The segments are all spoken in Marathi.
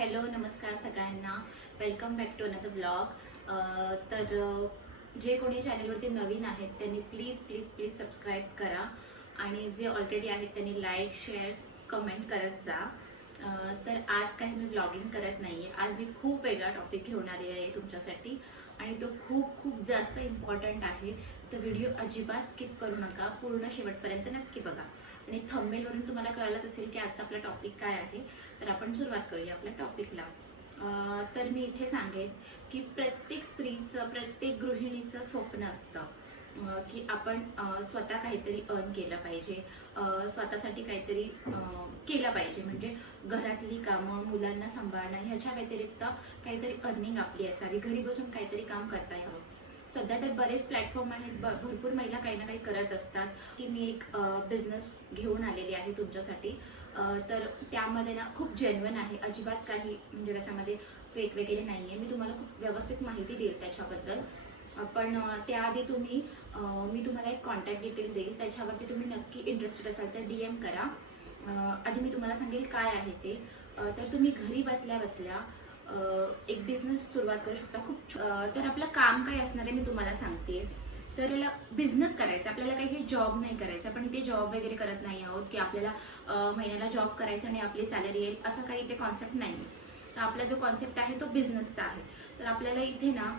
हॅलो नमस्कार सगळ्यांना. Welcome back to another blog. तर जे कोणी चॅनलवरती नवीन आहेत त्यांनी प्लीज प्लीज प्लीज सबस्क्राईब करा आणि जे ऑलरेडी आहेत त्यांनी लाईक शेअर्स कमेंट करत जा. तर आज काही मी ब्लॉगिंग करत नाही आहे. आज मी खूप वेगळा टॉपिक घेऊन आलेला आहे तुमच्यासाठी आणि तो खूप खूप जास्त इम्पॉर्टंट आहे. तर व्हिडिओ अजिबात स्किप करू नका, पूर्ण शेवटपर्यंत नक्की बघा. आणि थंबनेलवरून तुम्हाला कळलंच असेल की आजचा आपला टॉपिक काय आहे. तर आपण सुरुवात करूया आपल्या टॉपिकला. तर मी इथे सांगेन की प्रत्येक स्त्रीचं, प्रत्येक गृहिणीचं स्वप्न असतं की आपण स्वतः काहीतरी अर्न केलं पाहिजे, स्वतःसाठी काहीतरी केलं पाहिजे. म्हणजे घरातली कामं, मुलांना सांभाळणं ह्याच्या व्यतिरिक्त काहीतरी अर्निंग आपली असावी, घरी बसून काहीतरी काम करता यावं. सध्या तर बरेच प्लॅटफॉर्म आहेत, भरपूर महिला काही ना काही करत असतात की मी एक बिझनेस घेऊन आलेली आहे तुमच्यासाठी. तर त्यामध्ये ना खूप जेन्युइन आहे, अजिबात काही म्हणजे त्याच्यामध्ये फेक वगैरे नाही आहे. मी तुम्हाला खूप व्यवस्थित माहिती देईल त्याच्याबद्दल. पण त्याआधी मी तुम्हाला एक कॉन्टॅक्ट डिटेल देईल, त्याच्यावरती तुम्ही नक्की इंटरेस्टेड असाल तर DM करा. आधी मी तुम्हाला सांगेल काय आहे ते. तर तुम्ही घरी बसल्या बसल्या एक बिझनेस सुरुवात करू शकता. तर आपलं काम काय असणार आहे मी तुम्हाला सांगते. तर याला बिझनेस करायचा, आपल्याला काही हे जॉब नाही करायचं. आपण इथे जॉब वगैरे करत नाही आहोत की आपल्याला महिन्याला जॉब करायचा आणि आपली सॅलरी येईल, असं काही ते कॉन्सेप्ट नाही. तर आपला जो कॉन्सेप्ट आहे तो बिझनेसचा आहे. तर आपल्याला इथे ना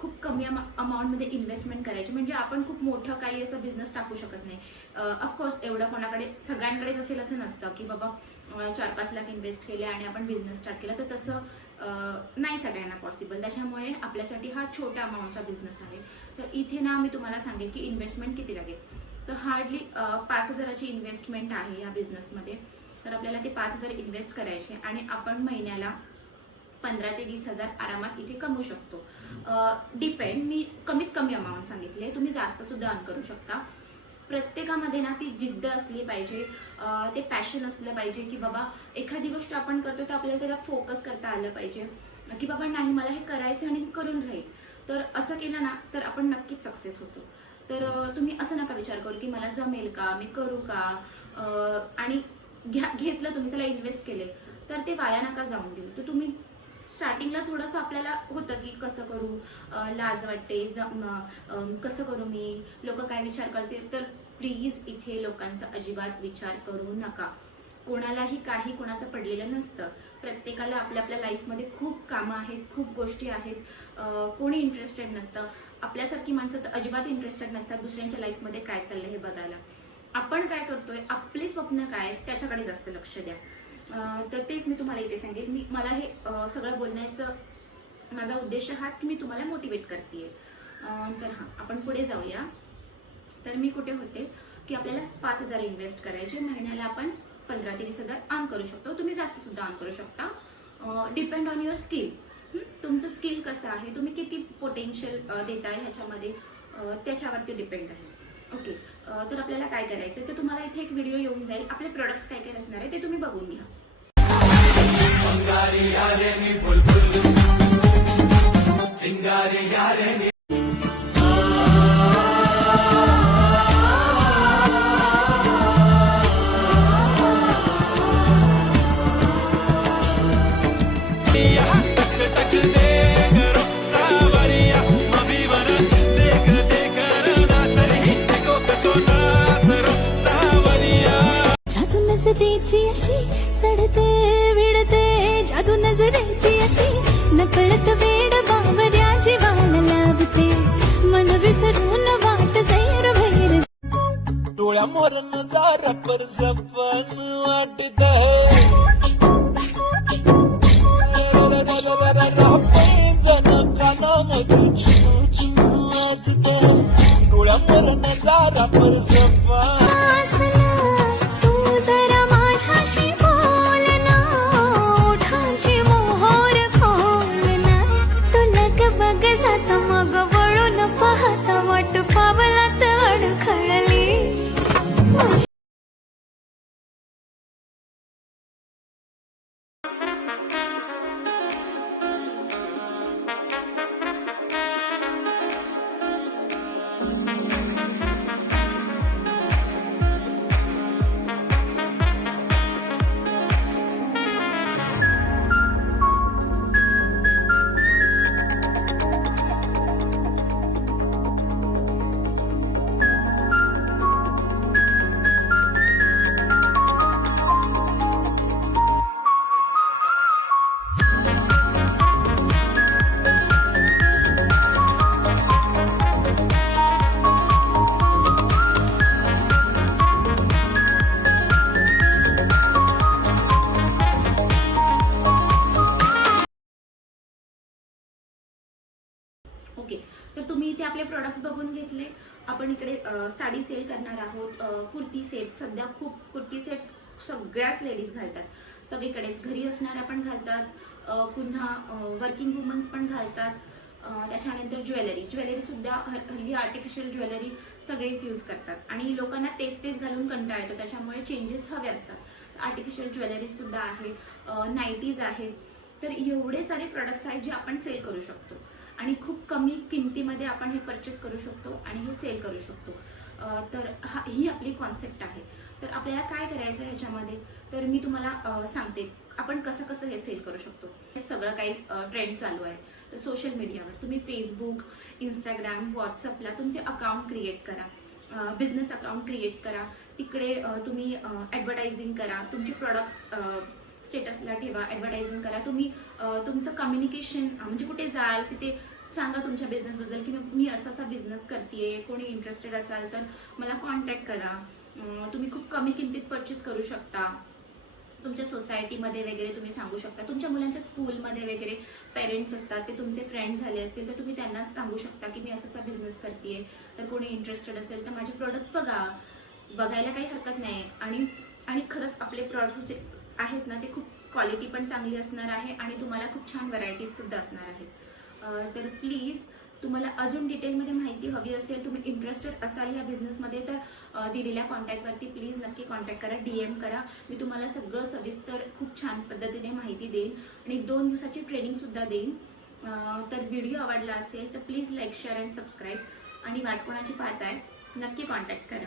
खूप कमी अमाऊंटमध्ये इन्व्हेस्टमेंट करायची. म्हणजे आपण खूप मोठं काही असं बिझनेस टाकू शकत नाही. ऑफकोर्स एवढं कोणाकडे सगळ्यांकडेच असेल असं नसतं की बाबा 4-5 लाख इन्व्हेस्ट केले आणि आपण बिझनेस स्टार्ट केला. तर तसं नाही सगळ्यांना पॉसिबल. त्याच्यामुळे आपल्यासाठी हा छोट्या अमाऊंटचा बिझनेस आहे. तर इथे ना मी तुम्हाला सांगेन की इन्व्हेस्टमेंट किती लागेल. तर हार्डली 5,000ची इन्व्हेस्टमेंट आहे या बिझनेसमध्ये. तर आपल्याला ते 5,000 इन्व्हेस्ट करायचे आणि आपण महिन्याला 15,000 ते 20,000 आरामात इथे कमवू शकतो. डिपेंड, मी कमीत कमी अमाऊंट सांगितले, तुम्ही जास्त सुद्धा अर्न करू शकता. प्रत्येकामध्ये ना ती जिद्द असली पाहिजे, ते पॅशन असलं पाहिजे की बाबा एखादी गोष्ट आपण करतो तर आपल्याला त्याला फोकस करता आलं पाहिजे की बाबा नाही मला हे करायचं आणि मी करून राहील. तर असं केलं ना तर आपण नक्कीच सक्सेस होतो. तर तुम्ही असं नका विचार करू की मला जमेल का, मी करू का, आणि घेतलं तुम्ही त्याला इन्व्हेस्ट केले तर ते वाया नका जाऊन देऊ. तर तुम्ही स्टार्टिंगला थोडंसं आपल्याला होतं की कसं करू, लाज वाटते, कसं करू मी, लोक काय विचार करतील. तर प्लीज इथे लोकांचा अजिबात विचार करू नका. कोणालाही काही कोणाचं पडलेलं नसतं. प्रत्येकाला आपल्या आपल्या लाईफमध्ये खूप कामं आहेत, खूप गोष्टी आहेत. कोणी इंटरेस्टेड नसतं. आपल्यासारखी माणसं तर अजिबात इंटरेस्टेड नसतात दुसऱ्यांच्या लाईफमध्ये काय चाललंय हे बघायला. आपण काय करतोय, आपली स्वप्न काय आहेत त्याच्याकडे जास्त लक्ष द्या. तर तेच मी तुम्हाला इथे सांगेन. मला हे सगळं बोलण्याचं माझा उद्देश हाच की मी तुम्हाला मोटिवेट करते. तर हां, आपण पुढे जाऊया. तर मी कुठे होते की आपल्याला 5,000 इन्व्हेस्ट करायचे, महिन्याला आपण 15,000 ते 20,000 अर्न करू शकतो. तुम्ही जास्त सुद्धा अर्न करू शकता. Depend on your skill. तुमचं स्किल कसं आहे, तुम्ही किती पोटेन्शियल देताय ह्याच्यामध्ये, त्याच्यावरती डिपेंड आहे. ओके. तर आपल्याला काय करायचं तर तुम्हाला इथे एक व्हिडिओ येऊन जाईल. आपले प्रोडक्ट्स काय काय असणार आहे ते तुम्ही बघून घ्या. नजरेची अशी चढते विडते, जादू नजरेची अशी नकळत वेड बावऱ्या जीवाला लाभते, मन विसरून वाट सैर भैर डोळ्यामोर नजारा पर जपन वाटत जन कानामध्ये वाजत, डोळ्यामोर नजारा पर जपन इथे आपले प्रोडक्ट्स बघून घेतले. आपण इकडे साडी सेल करणार आहोत. कुर्ती सेट, सध्या खूप कुर्ती सेट सगळ्याच लेडीज घालतात, सगळीकडेच घरी असणाऱ्या पण घालतात, पुन्हा वर्किंग वुमन्स पण घालतात. त्याच्यानंतर ज्वेलरी सुद्धा हल्ली आर्टिफिशियल ज्वेलरी सगळेच यूज करतात आणि लोकांना तेच घालून कंटाळा येतो, त्याच्यामुळे चेंजेस हवे असतात. आर्टिफिशियल ज्वेलरी सुद्धा आहे, नाईटीज आहेत. तर एवढे सारे प्रोडक्ट्स आहेत जे आपण सेल करू शकतो आणि खूप कमी किमतीमध्ये आपण हे परचेस करू शकतो आणि हे सेल करू शकतो. तर ही आपली कॉन्सेप्ट आहे. तर आपल्याला काय करायचं आहे ह्याच्यामध्ये, तर मी तुम्हाला सांगते आपण कसं हे सेल करू शकतो. हे सगळं काही ट्रेंड चालू आहे. तर सोशल मीडियावर तुम्ही फेसबुक, इंस्टाग्राम, व्हॉट्सअपला तुमचे अकाउंट क्रिएट करा, बिझनेस अकाउंट क्रिएट करा. तिकडे तुम्ही ॲडव्हर्टायझिंग करा, तुमचे प्रोडक्ट्स स्टेटसला ठेवा, ॲडव्हर्टायझिंग करा. तुम्ही तुमचं कम्युनिकेशन म्हणजे कुठे जाल तिथे सांगा तुमच्या बिझनेसबद्दल की मी असा बिझनेस करते, कोणी इंटरेस्टेड असाल तर मला कॉन्टॅक्ट करा. तुम्ही खूप कमी किमतीत परचेस करू शकता. तुमच्या सोसायटीमध्ये वगैरे तुम्ही सांगू शकता. तुमच्या मुलांच्या स्कूलमध्ये वगैरे पेरेंट्स असतात, ते तुमचे फ्रेंड झाले असतील तर तुम्ही त्यांना सांगू शकता की मी असा बिझनेस करते, तर कोणी इंटरेस्टेड असेल तर माझे प्रोडक्ट्स बघायला काही हरकत नाही. आणि खरंच आपले प्रोडक्ट्स जे आहेत ना ते खूप क्वालिटी पण चांगली असणार आहे आणि तुम्हाला खूप छान व्हरायटीजसुद्धा असणार आहेत. तर प्लीज तुम्हाला अजून डिटेलमध्ये माहिती हवी असेल, तुम्ही इंटरेस्टेड असाल या बिझनेसमध्ये, तर दिलेल्या कॉन्टॅक्टवरती प्लीज नक्की कॉन्टॅक्ट करा, DM करा. मी तुम्हाला सगळं सविस्तर खूप छान पद्धतीने माहिती देईन आणि 2 दिवसाची ट्रेनिंगसुद्धा देईन. तर व्हिडिओ आवडला असेल तर please like, share and subscribe. आणि वाट कोणाची पाहताय, नक्की कॉन्टॅक्ट करा.